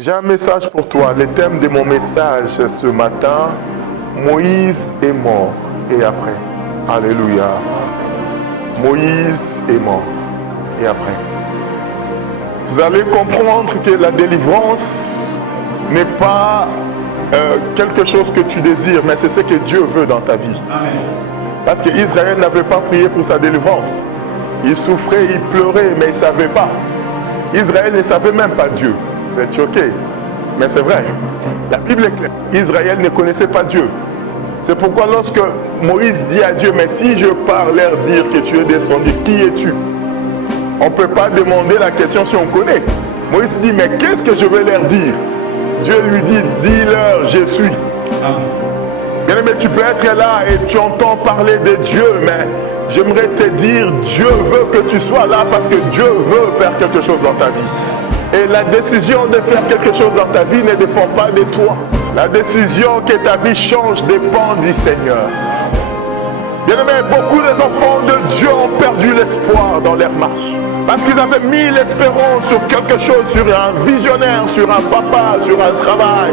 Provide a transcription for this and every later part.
J'ai un message pour toi. Le thème de mon message ce matin, Moïse est mort et après. Alléluia. Moïse est mort et après. Vous allez comprendre que la délivrance n'est pas quelque chose que tu désires, mais c'est ce que Dieu veut dans ta vie. Amen. Parce qu'Israël n'avait pas prié pour sa délivrance. Il souffrait, il pleurait, mais il ne savait pas. Israël ne savait même pas Dieu. Vous êtes choqués, mais c'est vrai. La Bible est claire. Israël ne connaissait pas Dieu. C'est pourquoi lorsque Moïse dit à Dieu, mais si je pars leur dire que tu es descendu, qui es-tu? On ne peut pas demander la question si on connaît. Moïse dit, mais qu'est-ce que je vais leur dire? Dieu lui dit, dis-leur, je suis. Bien aimé, tu peux être là et tu entends parler de Dieu, mais j'aimerais te dire, Dieu veut que tu sois là parce que Dieu veut faire quelque chose dans ta vie. Et la décision de faire quelque chose dans ta vie ne dépend pas de toi. La décision que ta vie change dépend du Seigneur. Bien aimé, beaucoup des enfants de Dieu ont perdu l'espoir dans leur marche. Parce qu'ils avaient mis l'espérance sur quelque chose, sur un visionnaire, sur un papa, sur un travail,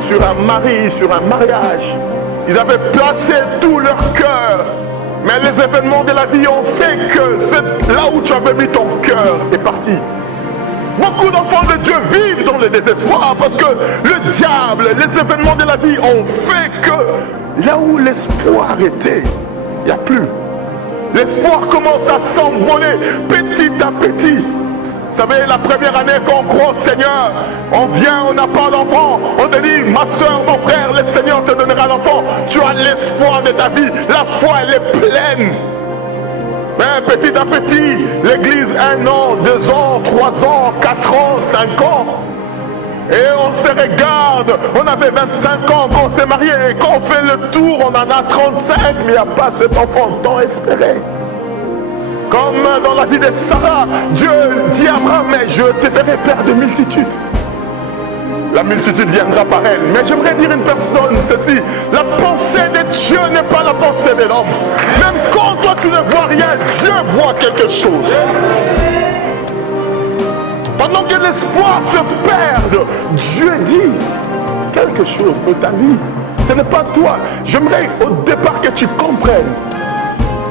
sur un mari, sur un mariage. Ils avaient placé tout leur cœur. Mais les événements de la vie ont fait que là où tu avais mis ton cœur est parti. Beaucoup d'enfants de Dieu vivent dans le désespoir parce que le diable, les événements de la vie ont fait que là où l'espoir était, il n'y a plus. L'espoir commence à s'envoler petit à petit. Vous savez, la première année qu'on croit au Seigneur, on vient, on n'a pas d'enfant. On te dit, ma soeur, mon frère, le Seigneur te donnera l'enfant. Tu as l'espoir de ta vie. La foi, elle est pleine. Mais petit à petit, l'église, 1 an, 2 ans, 3 ans, 4 ans, 5 ans. Et on se regarde, on avait 25 ans quand on s'est marié. Et quand on fait le tour, on en a 35, mais il n'y a pas cet enfant tant espéré. Comme dans la vie de Sarah, Dieu dit à Abraham, mais je te ferai père de multitudes. La multitude viendra par elle. Mais j'aimerais dire à une personne ceci, la pensée de Dieu n'est pas la pensée de l'homme. Même quand toi tu ne vois rien, Dieu voit quelque chose. Pendant que l'espoir se perde, Dieu dit quelque chose de ta vie. Ce n'est pas toi. J'aimerais au départ que tu comprennes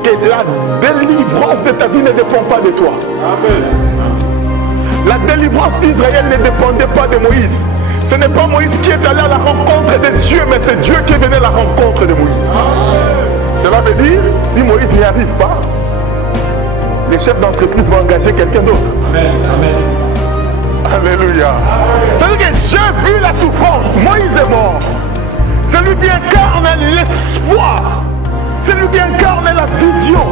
que la délivrance de ta vie ne dépend pas de toi. Amen. La délivrance d'Israël ne dépendait pas de Moïse. Ce n'est pas Moïse qui est allé à la rencontre de Dieu, mais c'est Dieu qui est venu à la rencontre de Moïse. Amen. Cela veut dire, si Moïse n'y arrive pas, les chefs d'entreprise vont engager quelqu'un d'autre. Amen. Amen. Alléluia. C'est-à-dire que j'ai vu la souffrance. Moïse est mort. Celui qui incarne l'espoir. Celui qui incarne la vision.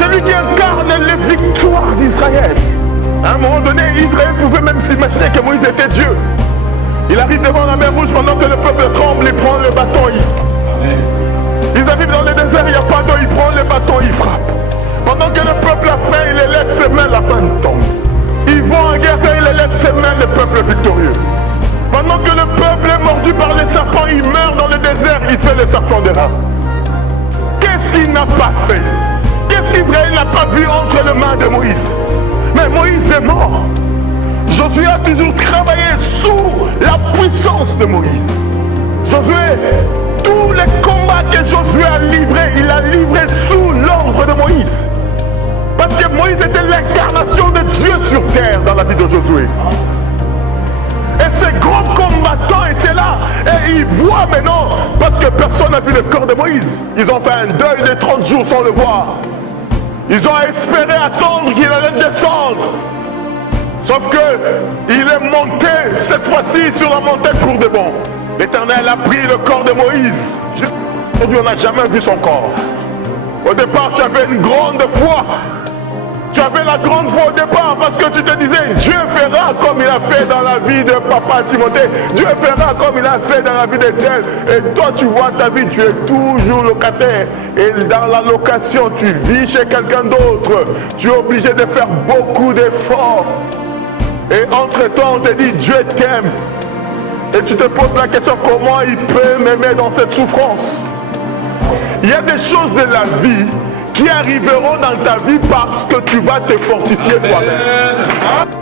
Celui qui incarne les victoires d'Israël. À un moment donné, Israël pouvait même s'imaginer que Moïse était Dieu. Il arrive devant la mer Rouge pendant que le peuple tremble, il prend le bâton, il frappe. Ils arrivent dans le désert, il n'y a pas d'eau, il prend le bâton, il frappe. Pendant que le peuple a faim, il élève ses mains, la main tombe. Ils vont en guerre, il élève ses mains, le peuple est victorieux. Pendant que le peuple est mordu par les serpents, il meurt dans le désert, il fait le serpent de reins. Qu'est-ce qu'il n'a pas fait? Qu'est-ce qu'Israël n'a pas vu entre les mains de Moïse? Mais Moïse est mort. Josué a toujours travaillé sous la puissance de Moïse. Josué, tous les combats que Josué a livrés, il a livré sous l'ordre de Moïse. Parce que Moïse était l'incarnation de Dieu sur terre dans la vie de Josué. Et ces grands combattants étaient là. Et ils voient maintenant, parce que personne n'a vu le corps de Moïse. Ils ont fait un deuil de 30 jours sans le voir. Ils ont espéré attendre qu'il allait descendre. Sauf que il est monté cette fois-ci sur la montagne pour de bon. L'Éternel a pris le corps de Moïse. Aujourd'hui, on n'a jamais vu son corps. Au départ, tu avais une grande foi. Tu avais la grande foi au départ parce que tu te disais, Dieu fera comme il a fait dans la vie de papa Timothée. Dieu fera comme il a fait dans la vie d'Étienne. Et toi, tu vois ta vie, tu es toujours locataire. Et dans la location, tu vis chez quelqu'un d'autre. Tu es obligé de faire beaucoup d'efforts. Et entre-temps, on te dit, Dieu t'aime. Et tu te poses la question, comment il peut m'aimer dans cette souffrance? Il y a des choses de la vie qui arriveront dans ta vie parce que tu vas te fortifier toi-même.